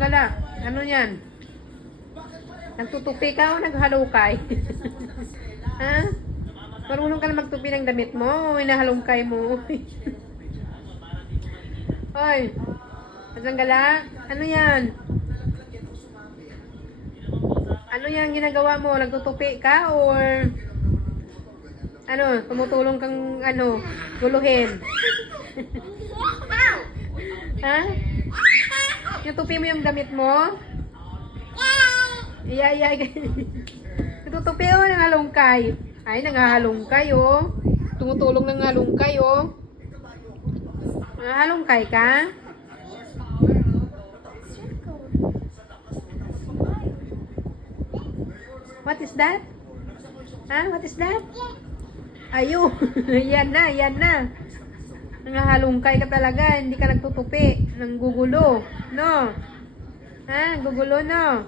Gala, ano yan? Nagtutupi ka o naghalukay? Ha? Marunong ka na magtupi ng damit mo o inahalungkay mo? Hoy, Gala, ano yan? Ano yan ginagawa mo? Nagtutupi ka or ano, tumutulong kang ano, guluhin? Ha? Yung tupi mo yung damit mo? Iyay. Natutupi o nangalungkay? Ay, nangahalungkay oh. Tumutulong ng halungkay oh. Nangahalungkay ka? What is that? Ha? What is that? Ayun. Yan na. Nangahalungkay ka talaga. Hindi ka nagtutupi. Nanggugulo. No? Ha? Gugulo no?